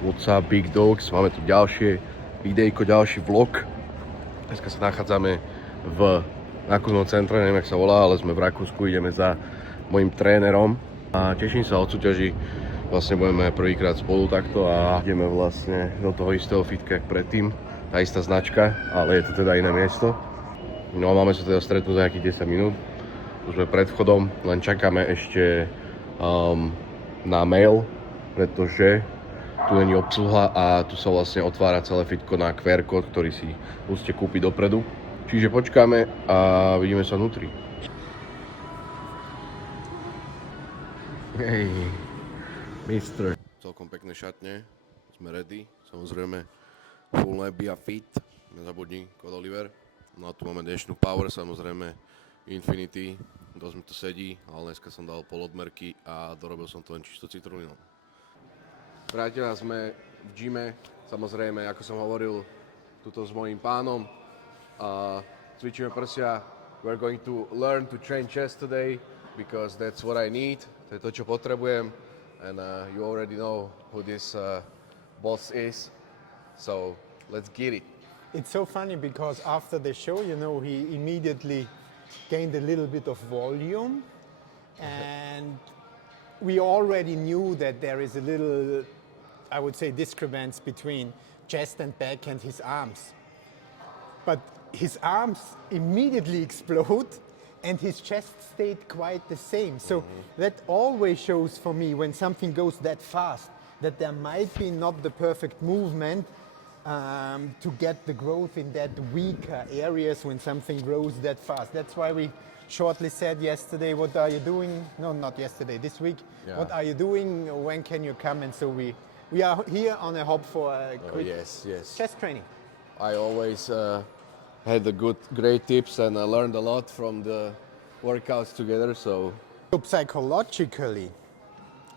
What's up, Big Dogs? Máme tu ďalšie videjko, ďalší vlog. Dneska sa nachádzame v nákupnom centre, neviem, jak sa volá, ale sme v Rakúsku, ideme za mojim trénerom a teším sa od súťaží. Vlastne budeme prvýkrát spolu takto a ideme vlastne do toho istého fitka, jak predtým. Tá istá značka, ale je to teda iné miesto. No a máme sa teda stretnúť za nejakých 10 minút. Už sme pred vchodom, len čakáme ešte na mail, pretože tu není obsluha a tu sa vlastne otvára celé fitko na QR kód, ktorý si musíte kúpiť dopredu. Čiže počkáme a vidíme sa vnútri. Hej, mister. Celkom pekné šatne, sme ready, samozrejme full neby a fit, nezabudni kód Oliver. No a tu máme dnešnú power, samozrejme Infinity, dosť mi to sedí, ale dneska som dal polodmerky a dorobil som to len čisto citrulínom. Priatelia, sme v gyme, samozrejme, ako som hovoril, tuto s mojím pánom. Cvičíme Prsia. We're going to learn to train chest today, because that's what I need. To je to, čo potrebujem. And you already know who this boss is. So, let's get it. It's so funny because after the show, you know, he immediately gained a little bit of volume. And we already knew that there is a little, I would say, discrepancy between chest and back and his arms. But his arms immediately explode and his chest stayed quite the same. So that always shows for me when something goes that fast that there might be not the perfect movement to get the growth in that weaker areas when something grows that fast. That's why we shortly said yesterday, what are you doing? No, not yesterday, this week. Yeah. What are you doing? When can you come? And so we are here on a hop for a quick chest training. I always had the great tips and I learned a lot from the workouts together. So psychologically,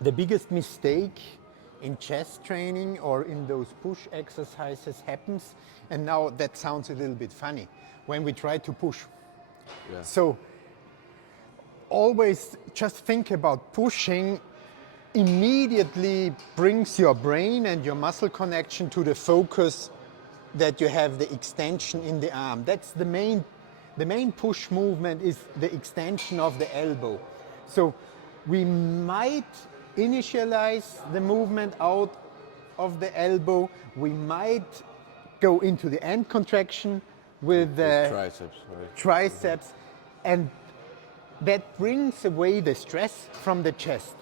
the biggest mistake in chest training or in those push exercises happens, and now that sounds a little bit funny, when we try to push. Yeah. So always just think about pushing immediately brings your brain and your muscle connection to the focus that you have the extension in the arm. That's the main push movement is the extension of the elbow. So we might initialize the movement out of the elbow. We might go into the end contraction with the triceps, and that brings away the stress from the chest.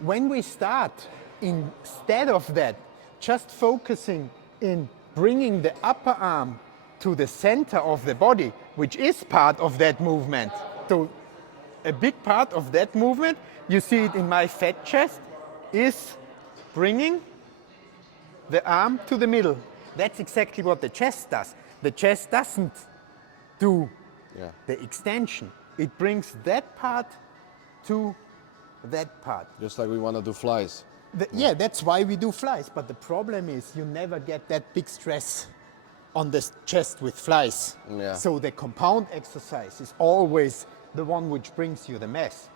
When we start, instead of that, just focusing in bringing the upper arm to the center of the body, which is part of that movement. So a big part of that movement, you see it in my fat chest, is bringing the arm to the middle. That's exactly what the chest does. The chest doesn't do the extension. It brings that part to that part. Just like we want to do flies. Yeah, that's why we do flies. But the problem is you never get that big stress on the chest with flies. Yeah. So the compound exercise is always the one which brings you the mess.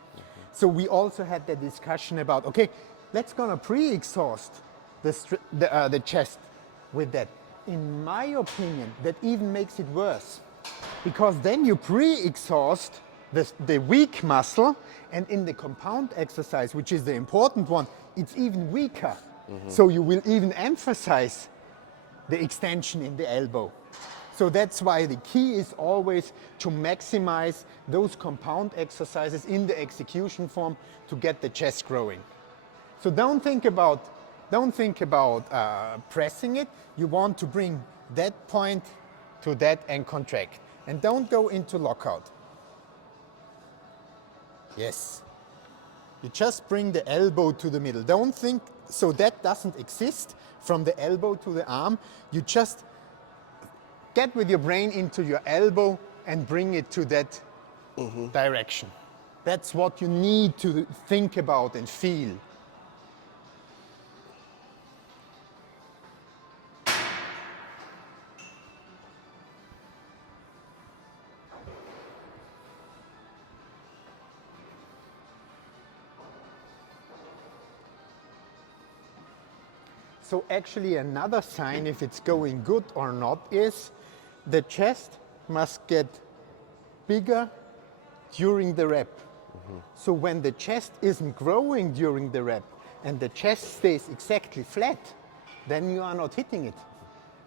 So we also had the discussion about, okay, let's gonna pre-exhaust the chest with that. In my opinion, that even makes it worse, because then you pre-exhaust the weak muscle, and in the compound exercise, which is the important one, it's even weaker. So you will even emphasize the extension in the elbow. So that's why the key is always to maximize those compound exercises in the execution form to get the chest growing. So don't think about pressing it. You want to bring that point to that and contract. And don't go into lockout. Yes. You just bring the elbow to the middle. Don't think, so that doesn't exist from the elbow to the arm. You just get with your brain into your elbow and bring it to that direction. That's what you need to think about and feel. So actually another sign if it's going good or not is the chest must get bigger during the rep. So when the chest isn't growing during the rep and the chest stays exactly flat, then you are not hitting it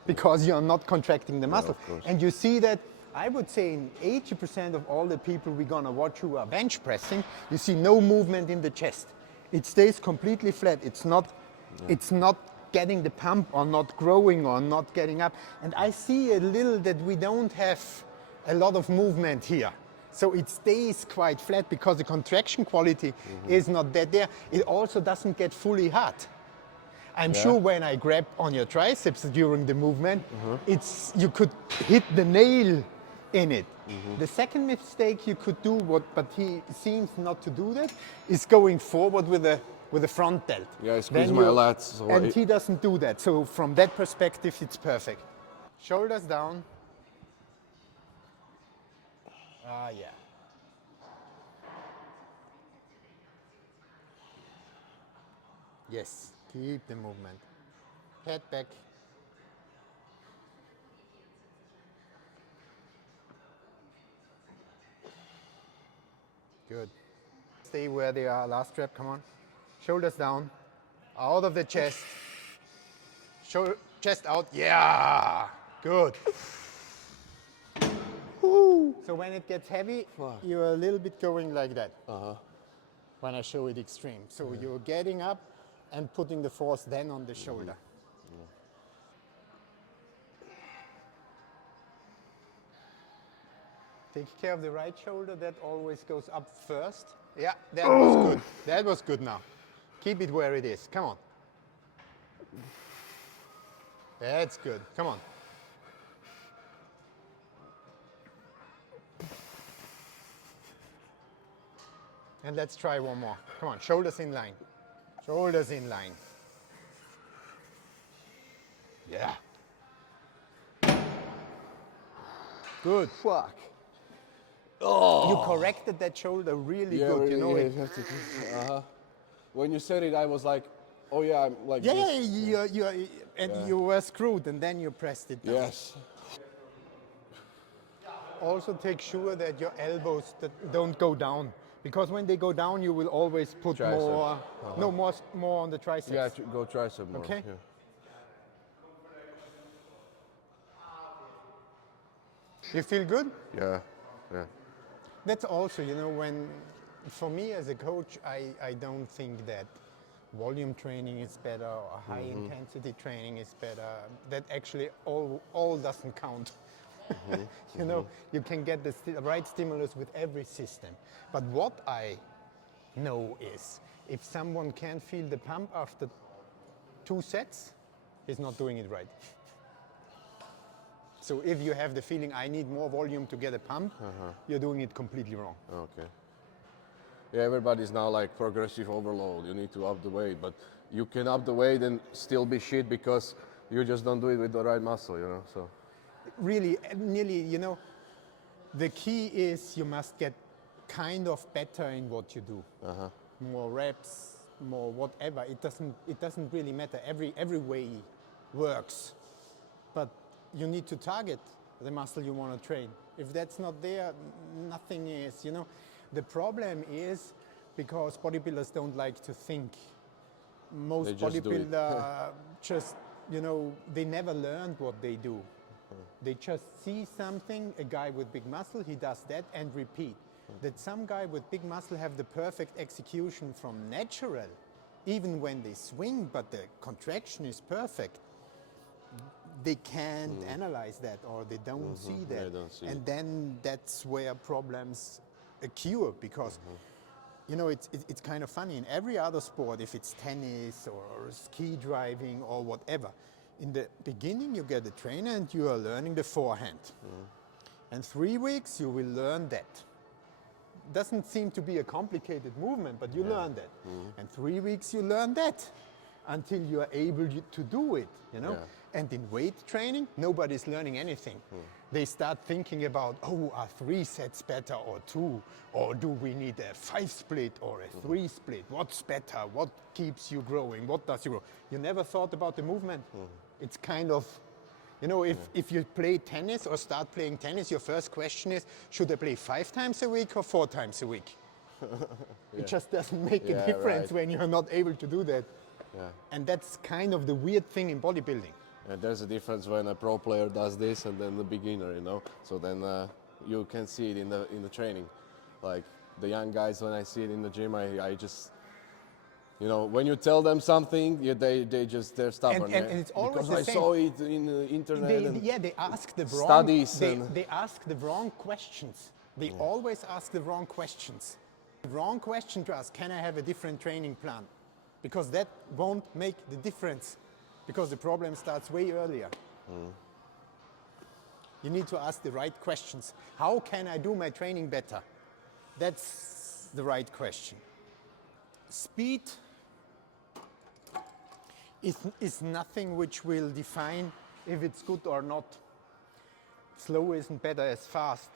because you're not contracting the muscle. course. And you see that, I would say in 80% of all the people we're gonna watch who are bench pressing, you see no movement in the chest. It stays completely flat. It's not getting the pump or not growing or not getting up. And I see a little that we don't have a lot of movement here. So it stays quite flat because the contraction quality is not that there. It also doesn't get fully hard. I'm sure when I grab on your triceps during the movement, you could hit the nail in it. The second mistake you could do, but he seems not to do that, is going forward with a front delt. Yeah, I squeeze my lats. So And he doesn't do that. So from that perspective, it's perfect. Shoulders down. Ah, yeah. Yes, keep the movement. Head back. Good. Stay where they are. Last rep, come on. Shoulders down. Out of the chest. Chest out. Yeah. Good. So when it gets heavy, you're a little bit going like that. When I show it extreme. So you're getting up and putting the force then on the shoulder. Take care of the right shoulder. That always goes up first. Yeah, that was good. That was good now. Keep it where it is. Come on. That's good. Come on. And let's try one more. Come on, shoulders in line. Shoulders in line. Yeah. Good. fuck. You corrected that shoulder really good. Really, You know it. When you said it, I was like, oh yeah, I'm like Yeah, this. you were screwed, and then you pressed it down. Yes. Also take sure that your elbows don't go down, because when they go down, you will always put Tricep. more on the triceps. Yeah, go tricep more. Okay. Yeah. You feel good? Yeah. Yeah. That's also, for me as a coach, I don't think that volume training is better or high intensity training is better. That actually all doesn't count. You can get the right stimulus with every system. But what I know is if someone can't feel the pump after 2 sets, he's not doing it right. So if you have the feeling I need more volume to get a pump, you're doing it completely wrong. Okay. Yeah, everybody's now like progressive overload. You need to up the weight, but you can up the weight and still be shit because you just don't do it with the right muscle, So. Really, nearly, the key is you must get kind of better in what you do. More reps, more whatever. It doesn't really matter. Every way works, but you need to target the muscle you want to train. If that's not there, nothing is. The problem is because bodybuilders don't like to think. Most bodybuilders just they never learned what they do. They just see something, a guy with big muscle, he does that and repeat. That some guy with big muscle have the perfect execution from natural, even when they swing, but the contraction is perfect. They can't analyze that, or they don't see that. They don't see and it. then that's where problems occur, because it's kind of funny. In every other sport, if it's tennis or ski driving or whatever, in the beginning you get a trainer and you are learning the forehand. And 3 weeks you will learn that. Doesn't seem to be a complicated movement, but you learn that. And 3 weeks you learn that. until you are able to do it, you know? Yeah. And in weight training, nobody's learning anything. They start thinking about, oh, are 3 sets better or 2? Or do we need a 5 split or a 3 split? What's better? What keeps you growing? What does you grow? You never thought about the movement. It's kind of, you know, if you play tennis or start playing tennis, your first question is, should I play 5 times a week or 4 times a week? It just doesn't make a difference when you're not able to do that. Yeah. And that's kind of the weird thing in bodybuilding. And there's a difference when a pro player does this and then the beginner, you know. So then you can see it in the training. Like the young guys, when I see it in the gym, I just, you know, when you tell them something, they're stubborn. And it's always because the I same. saw it in the internet. They ask the wrong studies They, and- they ask the wrong questions. They always ask the wrong questions. The wrong question to ask: can I have a different training plan? Because that won't make the difference. Because the problem starts way earlier. You need to ask the right questions. How can I do my training better? That's the right question. Speed is nothing which will define if it's good or not. Slow isn't better as fast.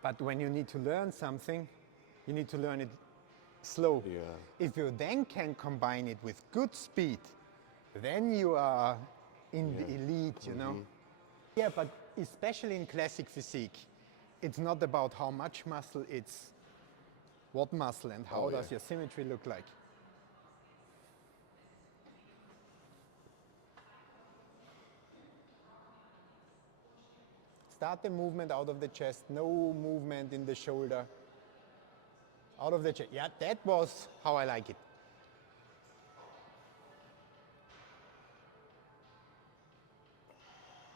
But when you need to learn something, you need to learn it slow. Yeah. If you then can combine it with good speed, then you are in the elite, you know? Yeah, but especially in classic physique, it's not about how much muscle, it's what muscle and how does your symmetry look like. Start the movement out of the chest, no movement in the shoulder. Out of the chest. Yeah, that was how I like it.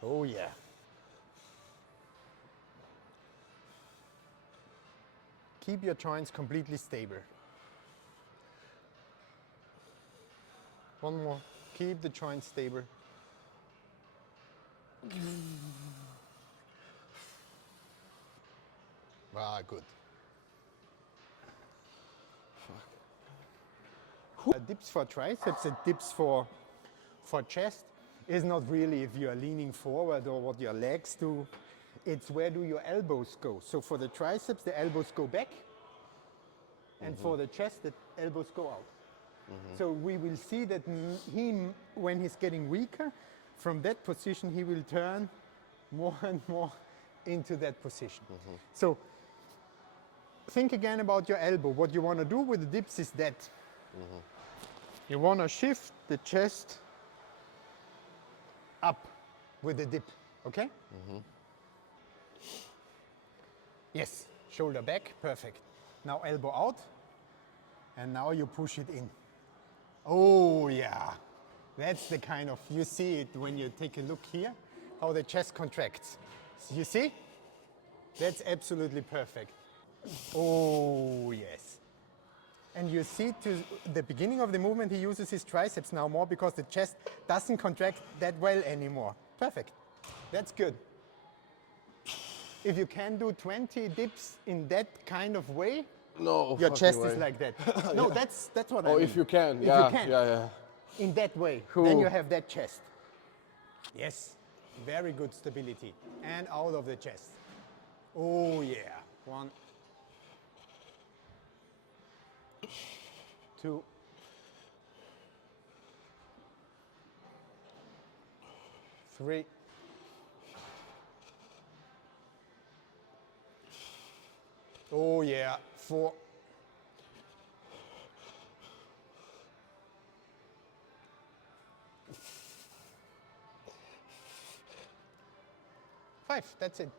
Oh yeah. Keep your joints completely stable. One more. Keep the joints stable. Ah, good. Dips for triceps and dips for chest is not really if you are leaning forward or what your legs do. It's where do your elbows go. So for the triceps, the elbows go back. And for the chest, the elbows go out. So we will see that when he's getting weaker, from that position, he will turn more and more into that position. So think again about your elbow. What you want to do with the dips is that. You want to shift the chest up with the dip, okay? Yes, shoulder back, perfect. Now elbow out, and now you push it in. Oh yeah, that's the kind of, you see it when you take a look here, how the chest contracts. So you see? That's absolutely perfect. Oh yes. And you see to the beginning of the movement, he uses his triceps now more because the chest doesn't contract that well anymore. Perfect. That's good. If you can do 20 dips in that kind of way, No. your chest way. is like that. No, that's what I Oh, mean. if you can. If Yeah. you can. Yeah. In that way, Cool. then you have that chest. Yes, very good stability. And out of the chest. Oh yeah. 1, 2, 3. Oh yeah, 4. 5, that's it.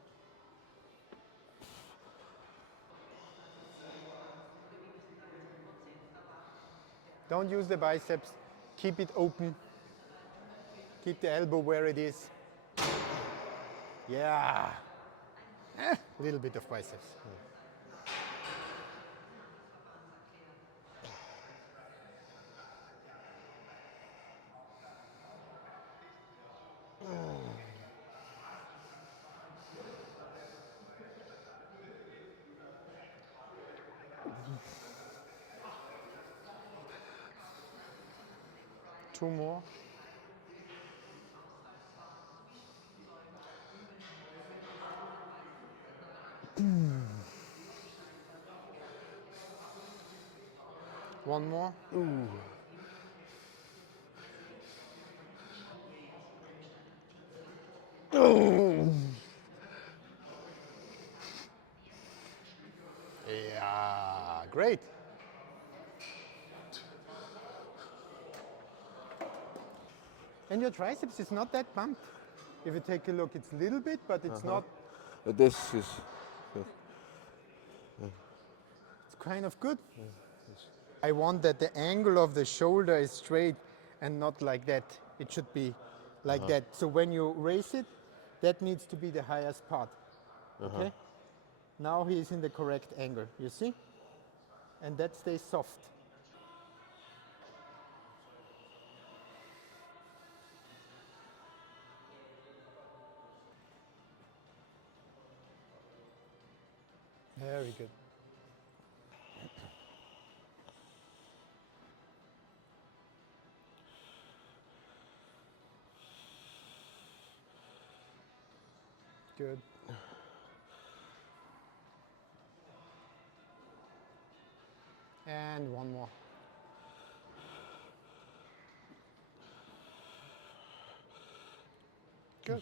Don't use the biceps, keep it open. Keep the elbow where it is. Yeah. A little bit of biceps. 2 more. One more. Ooh. Yeah, great. And your triceps is not that bumped. If you take a look, it's a little bit, but it's not. This is It's kind of good. I want that the angle of the shoulder is straight and not like that. It should be like that. So when you raise it, that needs to be the highest part. Okay? Now he is in the correct angle, you see? And that stays soft. Very good. Good. And one more. Good.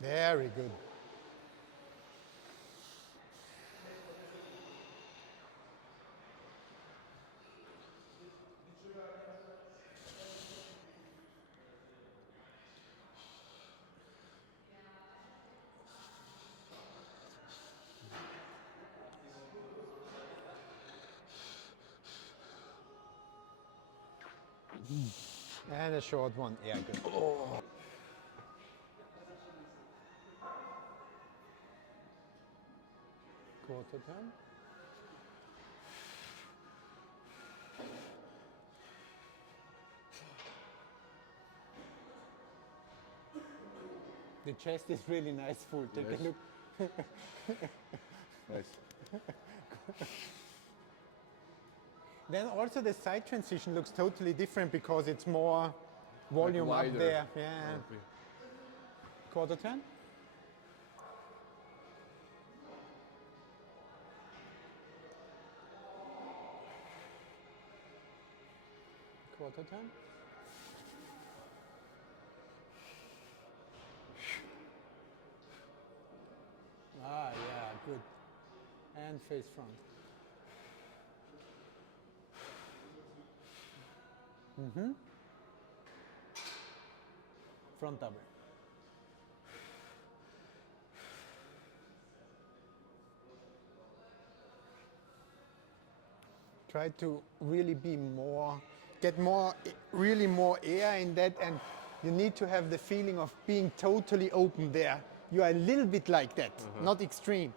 Very good. And a short one. Yeah, good. Quarter turn. The chest is really nice full. Take Yes. a look. nice. Then also the side transition looks totally different because it's more volume up wider. there. Yeah. Okay. Quarter turn. Quarter turn. Ah, yeah, good. And face front. Front double. Try to really be more, get more, really more air in that, and you need to have the feeling of being totally open there. You are a little bit like that, not extreme.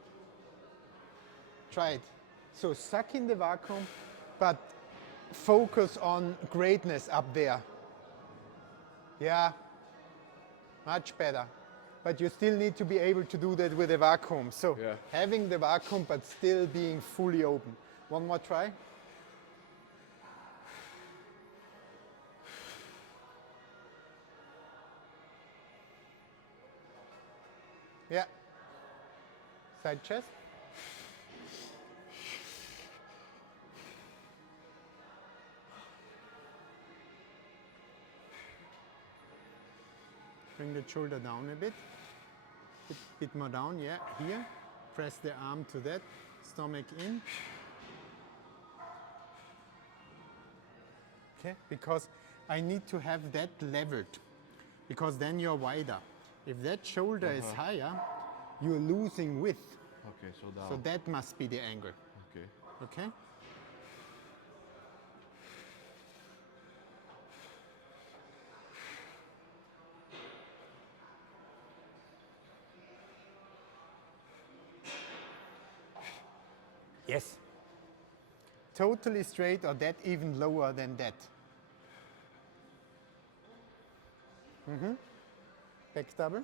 Try it. So suck in the vacuum, but focus on greatness up there. Yeah, much better. But you still need to be able to do that with a vacuum. So Yeah. having the vacuum, but still being fully open. One more try. Yeah. Side chest. Bring the shoulder down a bit. Bit more down, yeah, here. Press the arm to that. Stomach in. Okay, because I need to have that leveled. Because then you're wider. If that shoulder is higher, you're losing width. Okay, so down. So that must be the angle. Okay. Okay? Yes. totally straight or that even lower than that. Back double.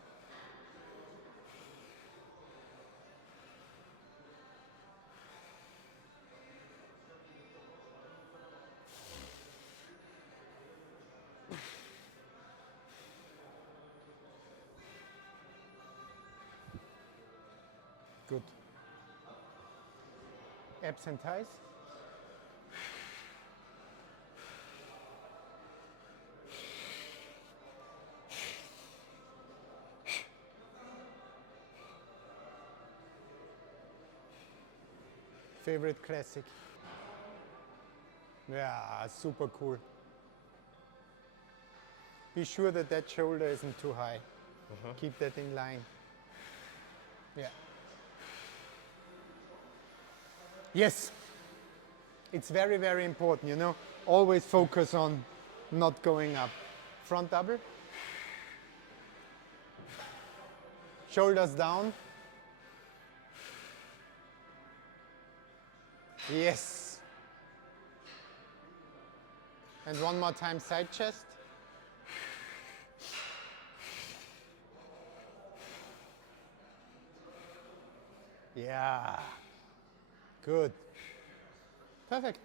Good. Abs and thighs. Favorite classic. Yeah, super cool. Be sure that that shoulder isn't too high. Keep that in line. Yeah. Yes. It's very, very important, you know. Always focus on not going up. Front double. Shoulders down. Yes. And one more time, side chest. Yeah. Good. Perfect.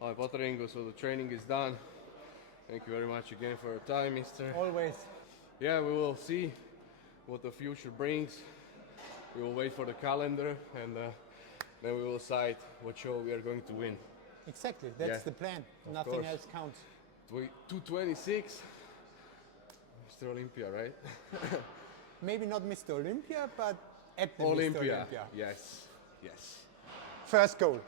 Hi, Potringo, so the training is done. Thank you very much again for your time, mister. Always. Yeah, we will see what the future brings. We will wait for the calendar and then we will decide what show we are going to win. Exactly. That's Yeah, the plan. of Nothing course. else counts. 226, Mr. Olympia, right? Maybe not Mr. Olympia, but at the Mr. Olympia. Olympia. Yes, yes. First goal.